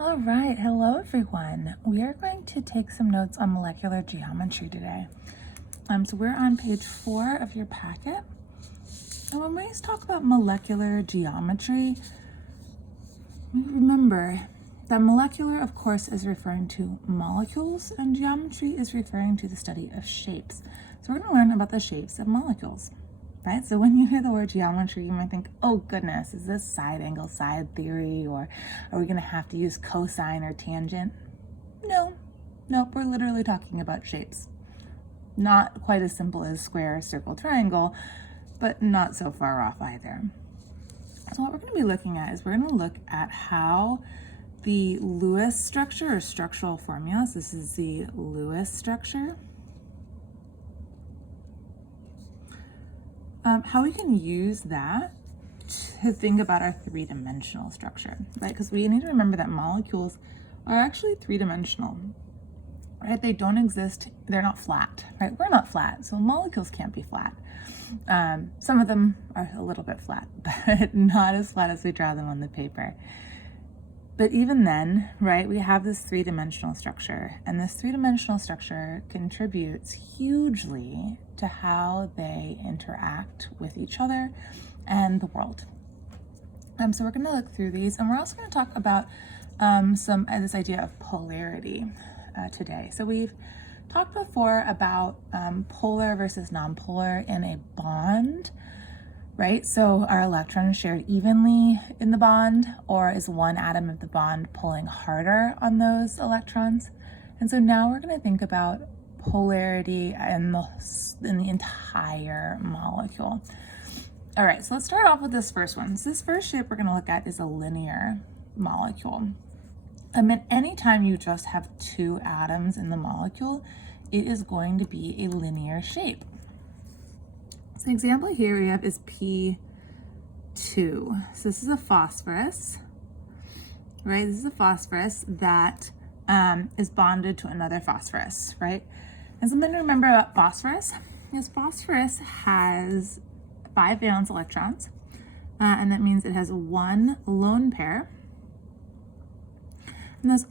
All right, hello everyone. We are going to take some notes on molecular geometry today. So we're on page 4 of your packet. And when we talk about molecular geometry, remember that molecular, of course, is referring to molecules, and geometry is referring to the study of shapes. So we're going to learn about the shapes of molecules. Right? So when you hear the word geometry, you might think, oh goodness, is this side angle, side theory, or are we going to have to use cosine or tangent? Nope, we're literally talking about shapes. Not quite as simple as square, circle, triangle, but not so far off either. So what we're going to be looking at is we're going to look at how the Lewis structure or structural formulas, this is the Lewis structure, how we can use that to think about our three-dimensional structure, right? Because we need to remember that molecules are actually three-dimensional, right? They don't exist, they're not flat, right? We're not flat, so molecules can't be flat. Some of them are a little bit flat, but not as flat as we draw them on the paper. But even then, right, we have this three-dimensional structure, and this three-dimensional structure contributes hugely to how they interact with each other and the world. So we're going to look through these, and we're also going to talk about this idea of polarity today. So we've talked before about polar versus nonpolar in a bond, right? So are electrons shared evenly in the bond, or is one atom of the bond pulling harder on those electrons? And so now we're going to think about polarity in the entire molecule. All right, so let's start off with this first one. So this first shape we're going to look at is a linear molecule. At any time you just have two atoms in the molecule, it is going to be a linear shape. So the example here we have is P2. So this is a phosphorus, right? This is a phosphorus that is bonded to another phosphorus, right? And something to remember about phosphorus is phosphorus has 5 valence electrons, and that means it has one lone pair. And those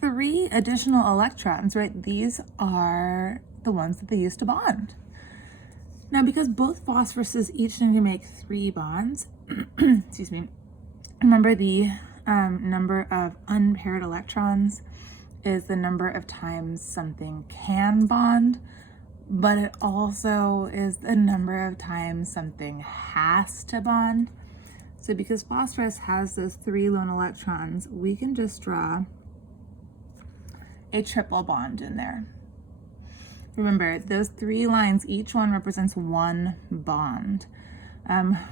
3 additional electrons, right? These are the ones that they use to bond. Now, because both phosphoruses each need to make 3 bonds, excuse me, remember the number of unpaired electrons is the number of times something can bond, but it also is the number of times something has to bond. So because phosphorus has those 3 lone electrons, we can just draw a triple bond in there. Remember, those 3 lines, each one represents one bond.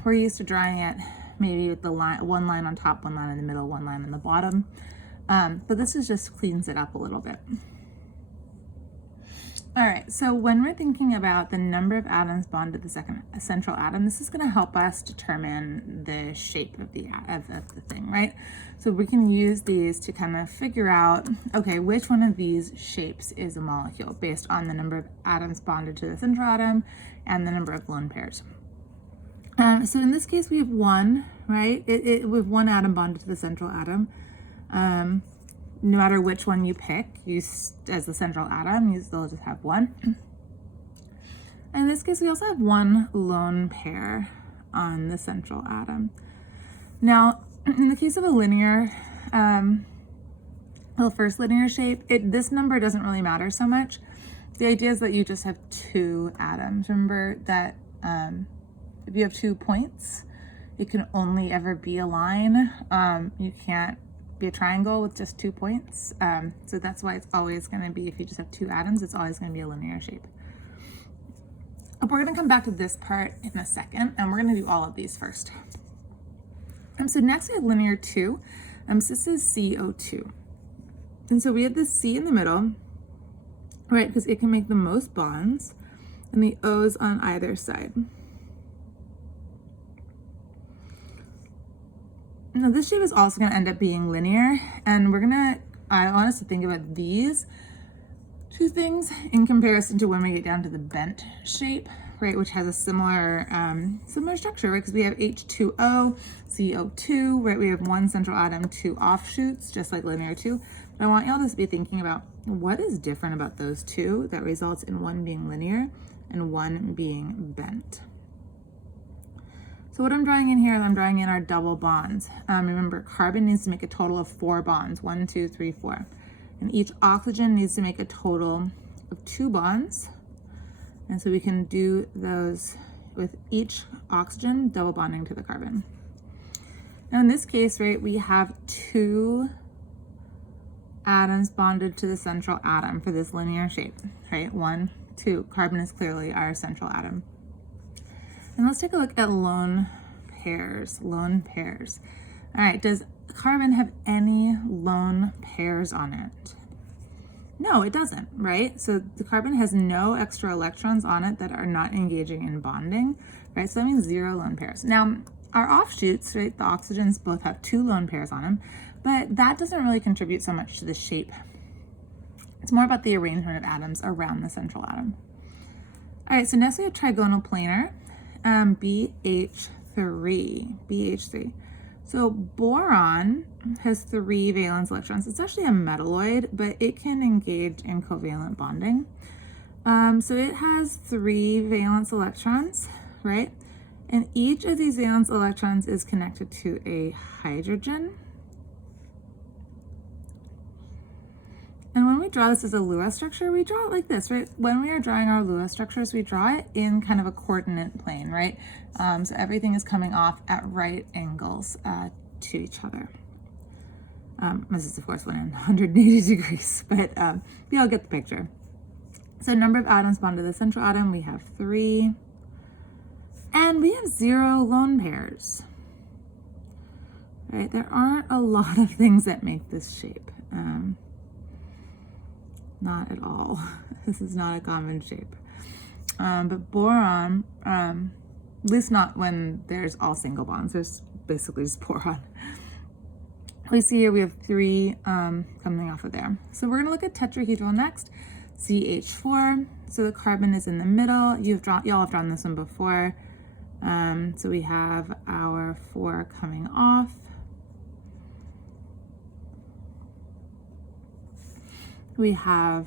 We're used to drawing it maybe with the one line on top, one line in the middle, one line on the bottom. But this just cleans it up a little bit. All right, so when we're thinking about the number of atoms bonded to the central atom, this is going to help us determine the shape of the thing, right? So we can use these to kind of figure out, okay, which one of these shapes is a molecule based on the number of atoms bonded to the central atom and the number of lone pairs. So in this case, we have one, right? We have one atom bonded to the central atom. No matter which one you pick, as the central atom, you still just have one. And in this case, we also have one lone pair on the central atom. Now, in the case of a linear, the first linear shape, this number doesn't really matter so much. The idea is that you just have 2 atoms. Remember that if you have 2 points, it can only ever be a line. You can't be a triangle with just 2 points. So that's why it's always going to be, if you just have 2 atoms, it's always going to be a linear shape. But we're going to come back to this part in a second, and we're going to do all of these first. So next we have linear 2. So this is CO2. And so we have the C in the middle, right, because it can make the most bonds, and the O's on either side. Now this shape is also going to end up being linear, and I want us to think about these 2 things in comparison to when we get down to the bent shape, right, which has a similar structure, right? Because we have H2O, CO2, right? We have one central atom, two offshoots, just like linear two. But I want y'all to be thinking about what is different about those two that results in one being linear and one being bent. So what I'm drawing in here is I'm drawing in our double bonds. Remember, carbon needs to make a total of 4 bonds, 1, 2, 3, 4. And each oxygen needs to make a total of 2 bonds. And so we can do those with each oxygen double bonding to the carbon. Now in this case, right, we have 2 atoms bonded to the central atom for this linear shape, right? 1, 2. Carbon is clearly our central atom. And let's take a look at lone pairs. Lone pairs. All right, does carbon have any lone pairs on it? No, it doesn't, right? So the carbon has no extra electrons on it that are not engaging in bonding, right? So that means 0 lone pairs. Now, our offshoots, right, the oxygens both have 2 lone pairs on them, but that doesn't really contribute so much to the shape. It's more about the arrangement of atoms around the central atom. All right, so next we have trigonal planar. BH3. So boron has 3 valence electrons. It's actually a metalloid, but it can engage in covalent bonding. So it has 3 valence electrons, right? And each of these valence electrons is connected to a hydrogen. And when we draw this as a Lewis structure, we draw it like this, right? When we are drawing our Lewis structures, we draw it in kind of a coordinate plane, right? So everything is coming off at right angles to each other. This is, of course, 180 degrees, but you all get the picture. So number of atoms bonded to the central atom, we have 3. And we have 0 lone pairs, right? There aren't a lot of things that make this shape. Not at all. This is not a common shape. But boron, at least not when there's all single bonds. There's basically just boron. We see here we have 3 coming off of there. So we're going to look at tetrahedral next. CH4. So the carbon is in the middle. Y'all have drawn this one before. So we have our 4 coming off. We have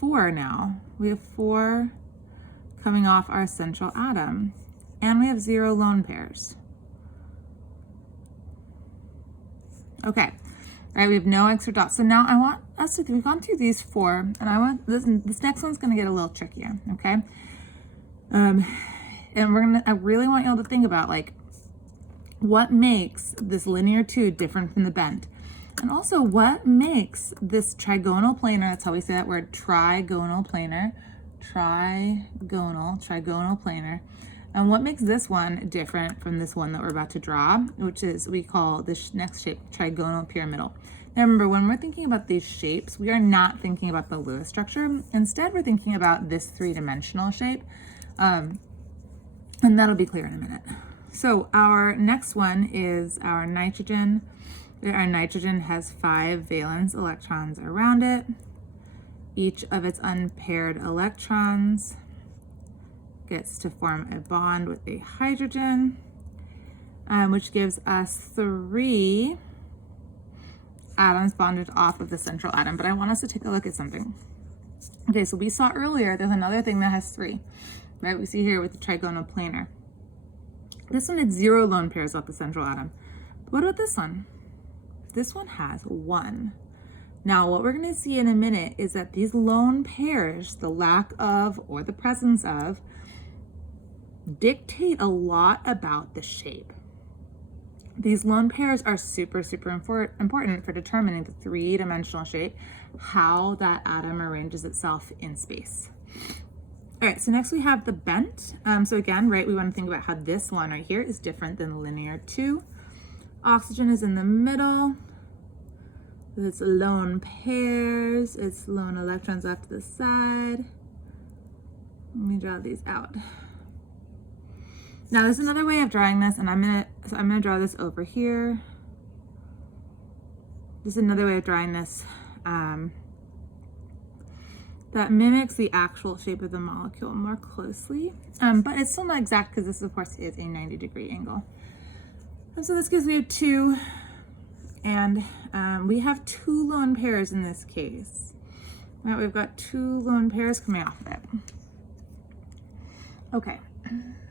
4 now. We have 4 coming off our central atom. And we have 0 lone pairs. Okay. All right, we have no extra dots. So now I want us to, we've gone through these 4, and I want this next one's going to get a little trickier, okay? And I really want y'all to think about, like, what makes this linear 2 different from the bent? And also, what makes this trigonal planar, that's how we say that word, trigonal planar, trigonal planar, and what makes this one different from this one that we're about to draw, which is, we call this next shape trigonal pyramidal. Now remember, when we're thinking about these shapes, we are not thinking about the Lewis structure. Instead, we're thinking about this 3-dimensional shape, and that'll be clear in a minute. So our next one is our nitrogen. Our nitrogen has 5 valence electrons around it. Each of its unpaired electrons gets to form a bond with a hydrogen, which gives us 3 atoms bonded off of the central atom. But I want us to take a look at something. Okay, so we saw earlier there's another thing that has 3, right? We see here with the trigonal planar. This one had 0 lone pairs off the central atom. But what about this one? This one has 1. Now, what we're going to see in a minute is that these lone pairs, the lack of or the presence of, dictate a lot about the shape. These lone pairs are super important for determining the 3-dimensional shape, how that atom arranges itself in space. All right, so next we have the bent. So again, right, we want to think about how this one right here is different than the linear 2. Oxygen is in the middle. It's lone pairs. It's lone electrons off to the side. Let me draw these out. Now there's another way of drawing this, and I'm gonna draw this over here. This is another way of drawing this. that mimics the actual shape of the molecule more closely. But it's still not exact because this, of course, is a 90-degree angle. And so this gives we have 2, and we have 2 lone pairs in this case. Right, we've got 2 lone pairs coming off of it. Okay,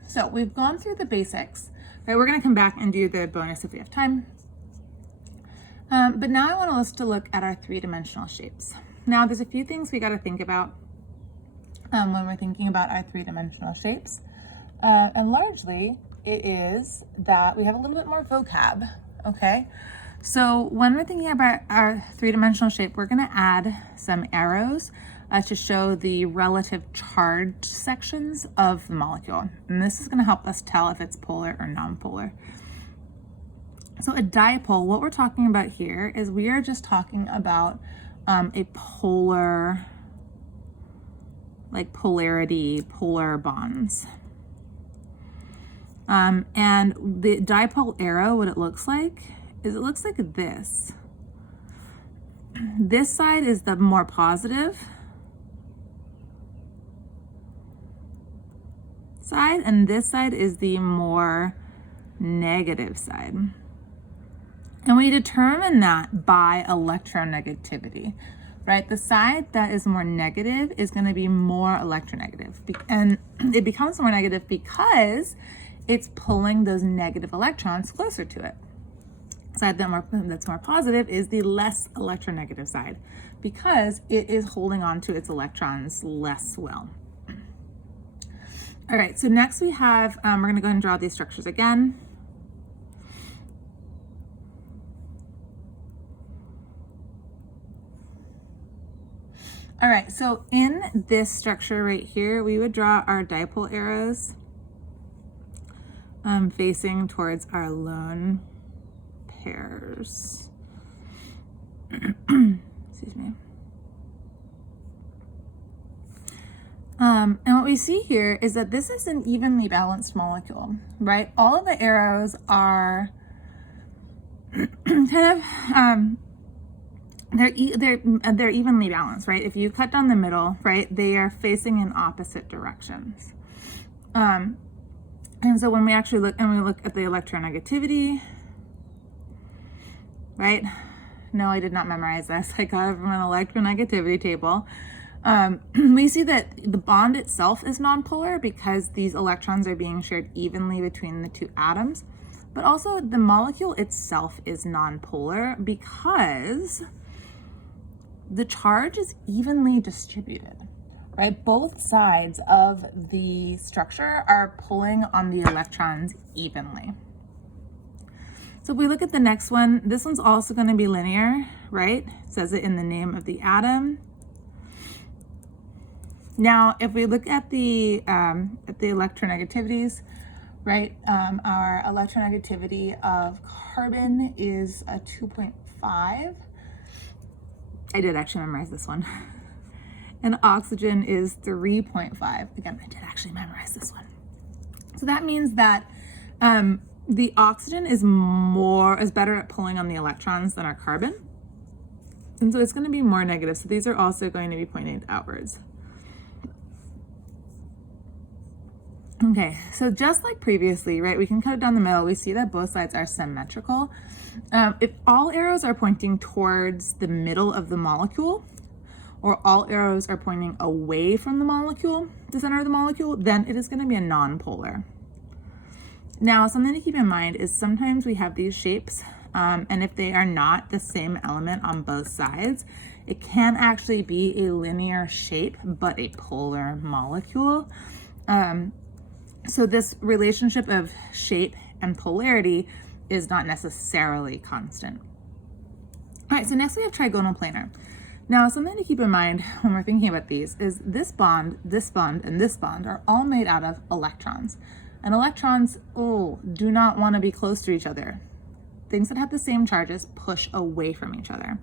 so we've gone through the basics. Right, we're going to come back and do the bonus if we have time. But now I want us to look at our 3-dimensional shapes. Now, there's a few things we got to think about when we're thinking about our 3-dimensional shapes. And largely, it is that we have a little bit more vocab, okay? So when we're thinking about our 3-dimensional shape, we're going to add some arrows to show the relative charge sections of the molecule. And this is going to help us tell if it's polar or nonpolar. So a dipole, what we're talking about here is we are just talking about a polar, like polarity, polar bonds. And the dipole arrow, what it looks like is it looks like this. This side is the more positive side, and this side is the more negative side. And we determine that by electronegativity, right? The side that is more negative is going to be more electronegative. And it becomes more negative because it's pulling those negative electrons closer to it. Side that's more positive is the less electronegative side because it is holding on to its electrons less well. All right, so next we have, we're going to go ahead and draw these structures again. All right, so in this structure right here, we would draw our dipole arrows facing towards our lone pairs. Excuse me. And what we see here is that this is an evenly balanced molecule, right? All of the arrows are kind of, they're evenly balanced, right? If you cut down the middle, right, they are facing in opposite directions. And so when we actually look at the electronegativity, right? No, I did not memorize this. I got it from an electronegativity table. We see that the bond itself is nonpolar because these electrons are being shared evenly between the 2 atoms, but also the molecule itself is nonpolar because the charge is evenly distributed, right? Both sides of the structure are pulling on the electrons evenly. So if we look at the next one, this one's also going to be linear, right? It says it in the name of the atom. Now, if we look at the electronegativities, right? Our electronegativity of carbon is a 2.5. I did actually memorize this one. And oxygen is 3.5. Again, I did actually memorize this one. So that means that the oxygen is better at pulling on the electrons than our carbon. And so it's going to be more negative. So these are also going to be pointed outwards. Okay, so just like previously, right, we can cut it down the middle. We see that both sides are symmetrical. If all arrows are pointing towards the middle of the molecule, or all arrows are pointing away from the molecule, the center of the molecule, then it is going to be a nonpolar. Now, something to keep in mind is sometimes we have these shapes, and if they are not the same element on both sides, it can actually be a linear shape, but a polar molecule. So this relationship of shape and polarity is not necessarily constant. All right, so next we have trigonal planar. Now, something to keep in mind when we're thinking about these is this bond, and this bond are all made out of electrons. And electrons, do not want to be close to each other. Things that have the same charges push away from each other.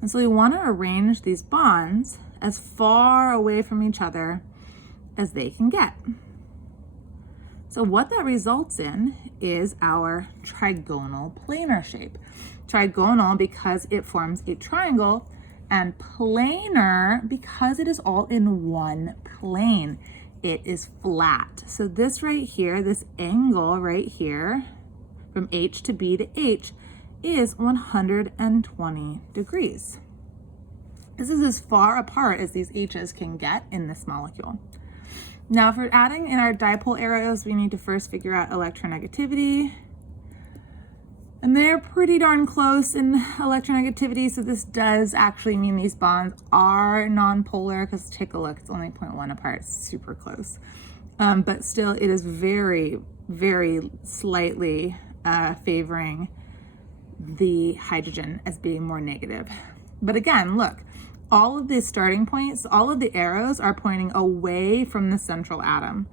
And so we want to arrange these bonds as far away from each other as they can get. So what that results in is our trigonal planar shape. Trigonal because it forms a triangle And planar, because it is all in one plane, it is flat. So this right here, this angle right here, from H to B to H, is 120 degrees. This is as far apart as these H's can get in this molecule. Now, if we're adding in our dipole arrows, we need to first figure out electronegativity. And they're pretty darn close in electronegativity, so this does actually mean these bonds are nonpolar, because take a look, it's only 0.1 apart, it's super close. But still, it is very, very slightly favoring the hydrogen as being more negative. But again, look, all of the starting points, all of the arrows are pointing away from the central atom,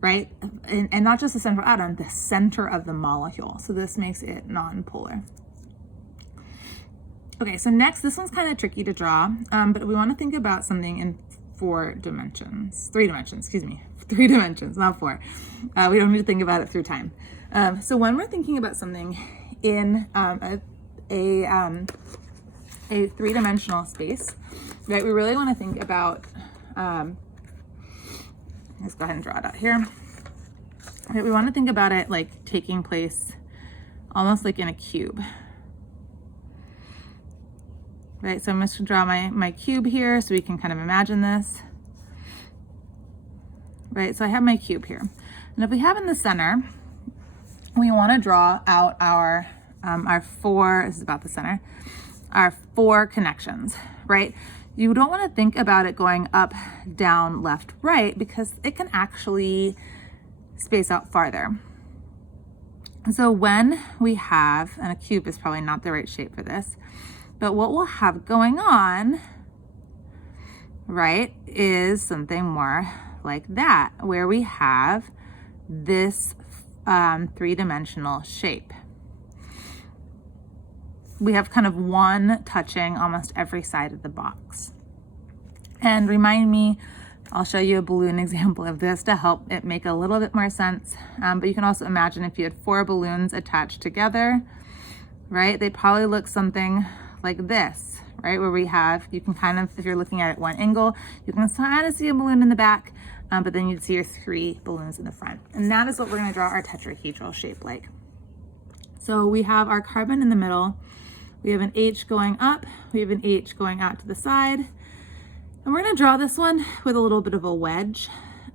right? And not just the central atom, the center of the molecule. So this makes it nonpolar. Okay, so next, this one's kind of tricky to draw, but we want to think about something in 3 dimensions, not 4. We don't need to think about it through time. So when we're thinking about something in a 3-dimensional space, right, we really want to think about, let's go ahead and draw it out here. Right, we want to think about it like taking place almost like in a cube. Right, so I'm just going to draw my cube here so we can kind of imagine this. Right, so I have my cube here. And if we have in the center, we want to draw out our 4, this is about the center, our 4 connections, right? You don't want to think about it going up, down, left, right, because it can actually space out farther. So when we have, and a cube is probably not the right shape for this, but what we'll have going on, right, is something more like that, where we have this 3-dimensional shape. We have kind of one touching almost every side of the box. And remind me, I'll show you a balloon example of this to help it make a little bit more sense. But you can also imagine if you had 4 balloons attached together, right? They'd probably look something like this, right? Where we have, you can kind of, if you're looking at it one angle, you can kind of see a balloon in the back, but then you'd see your 3 balloons in the front. And that is what we're going to draw our tetrahedral shape like. So we have our carbon in the middle. We have an H going up, we have an H going out to the side, and we're going to draw this one with a little bit of a wedge.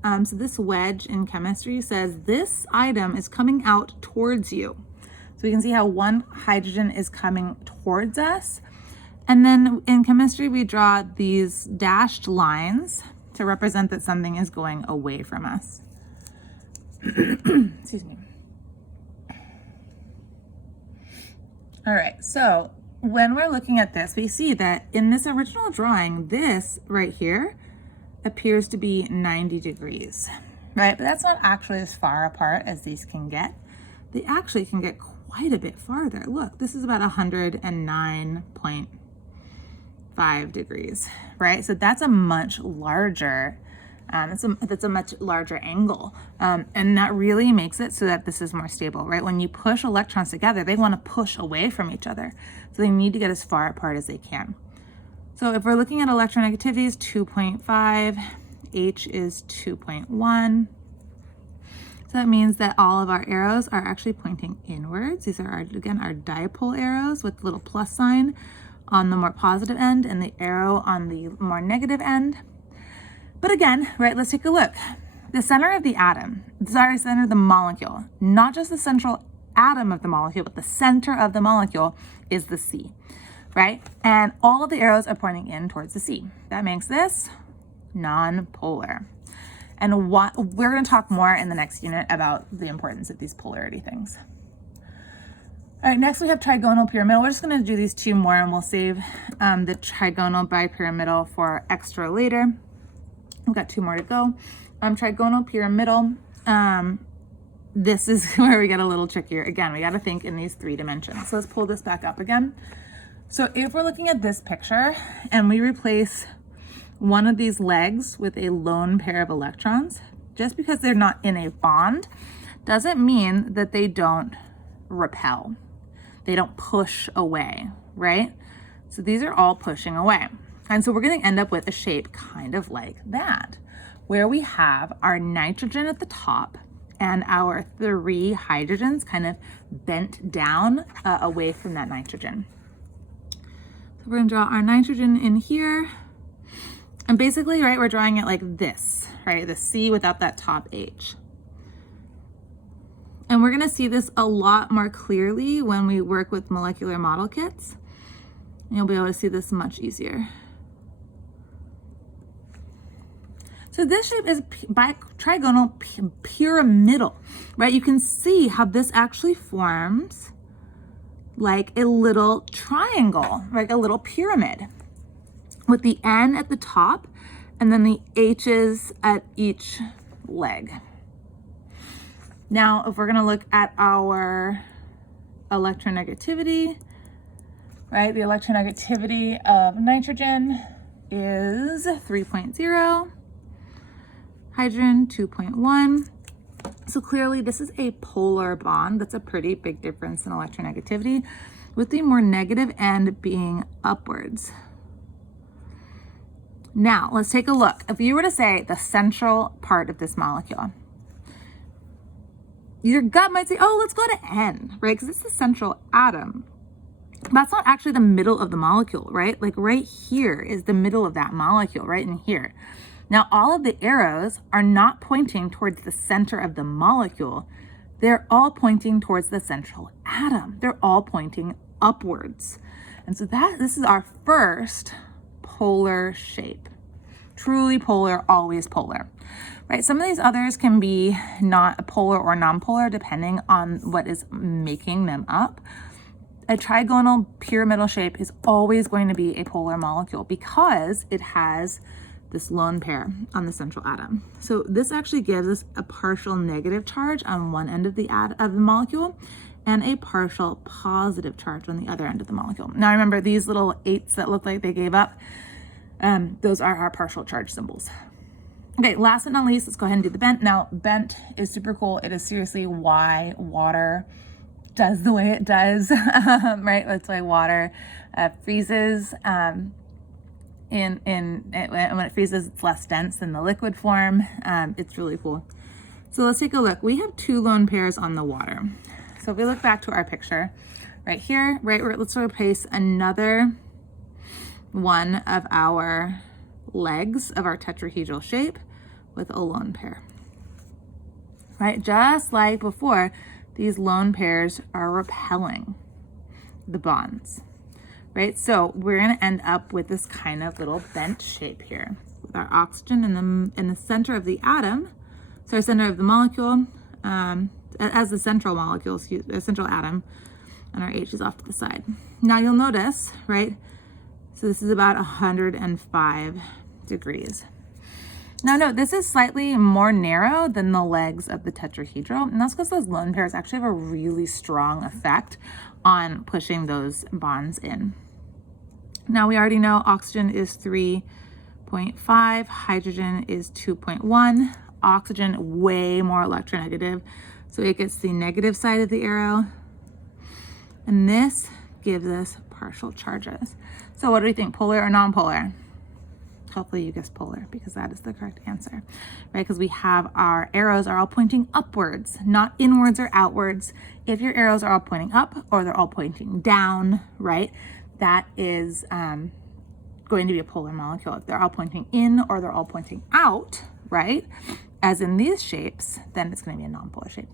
So this wedge in chemistry says this item is coming out towards you. So we can see how one hydrogen is coming towards us. And then in chemistry, we draw these dashed lines to represent that something is going away from us. Excuse me. All right, so when we're looking at this, we see that in this original drawing, this right here appears to be 90 degrees, right? But that's not actually as far apart as these can get. They actually can get quite a bit farther. Look, this is about 109.5 degrees, right? So that's a much larger, that's a much larger angle. And that really makes it so that this is more stable, right? When you push electrons together, they want to push away from each other. So they need to get as far apart as they can. So if we're looking at electronegativity is 2.5, H is 2.1. So that means that all of our arrows are actually pointing inwards. These are, again, our dipole arrows with the little plus sign on the more positive end and the arrow on the more negative end. But again, right, let's take a look. The center of the atom, center of the molecule, not just the central atom of the molecule, but the center of the molecule is the C, right? And all of the arrows are pointing in towards the C. That makes this non-polar. And what we're going to talk more in the next unit about the importance of these polarity things. All right, next we have trigonal pyramidal. We're just going to do these 2 more, and we'll save the trigonal bipyramidal for extra later. We've got 2 more to go. Trigonal pyramidal. This is where we get a little trickier. Again, we got to think in these 3 dimensions. So let's pull this back up again. So if we're looking at this picture and we replace one of these legs with a lone pair of electrons, just because they're not in a bond, doesn't mean that they don't repel. They don't push away, right? So these are all pushing away. And so we're going to end up with a shape kind of like that, where we have our nitrogen at the top and our 3 hydrogens kind of bent down away from that nitrogen. So we're going to draw our nitrogen in here. And basically, right, we're drawing it like this, right? The C without that top H. And we're going to see this a lot more clearly when we work with molecular model kits. And you'll be able to see this much easier. So this shape is trigonal pyramidal, right? You can see how this actually forms like a little triangle, like a little pyramid with the N at the top and then the H's at each leg. Now, if we're gonna look at our electronegativity, right? The electronegativity of nitrogen is 3.0. Hydrogen 2.1. So clearly this is a polar bond. That's a pretty big difference in electronegativity, with the more negative end being upwards. Now let's take a look. If you were to say the central part of this molecule, your gut might say, oh, let's go to N, right? Because it's the central atom. That's not actually the middle of the molecule, right? Like right here is the middle of that molecule, right in here. Now, all of the arrows are not pointing towards the center of the molecule. They're all pointing towards the central atom. They're all pointing upwards. And so this is our first polar shape. Truly polar, always polar, right? Some of these others can be not polar or non-polar depending on what is making them up. A trigonal pyramidal shape is always going to be a polar molecule because it has this lone pair on the central atom. So this actually gives us a partial negative charge on one end of the molecule and a partial positive charge on the other end of the molecule. Now remember, these little 8s that look like they gave up, those are our partial charge symbols. Okay, last but not least, let's go ahead and do the bent. Now, bent is super cool. It is seriously why water does the way it does, right? That's why water freezes. When it freezes, it's less dense than the liquid form. It's really cool. So let's take a look. We have 2 lone pairs on the water. So if we look back to our picture right here, right, let's replace another one of our legs of our tetrahedral shape with a lone pair, right? Just like before, these lone pairs are repelling the bonds. Right, so we're going to end up with this kind of little bent shape here with our oxygen in the center of the atom, so center of the molecule, as the central molecule, central atom, and our H is off to the side. Now you'll notice, right, so this is about 105 degrees. Now note, this is slightly more narrow than the legs of the tetrahedral, and that's because those lone pairs actually have a really strong effect on pushing those bonds in. Now we already know oxygen is 3.5, hydrogen is 2.1, oxygen way more electronegative, so it gets the negative side of the arrow, and this gives us partial charges. So what do we think, polar or non-polar? Hopefully you guessed polar, because that is the correct answer, right? Because we have our arrows are all pointing upwards, not inwards or outwards. If your arrows are all pointing up or they're all pointing down, right, that is going to be a polar molecule. If they're all pointing in or they're all pointing out, right, as in these shapes, then it's going to be a non-polar shape.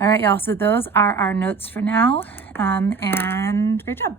All right, y'all, so those are our notes for now, and great job.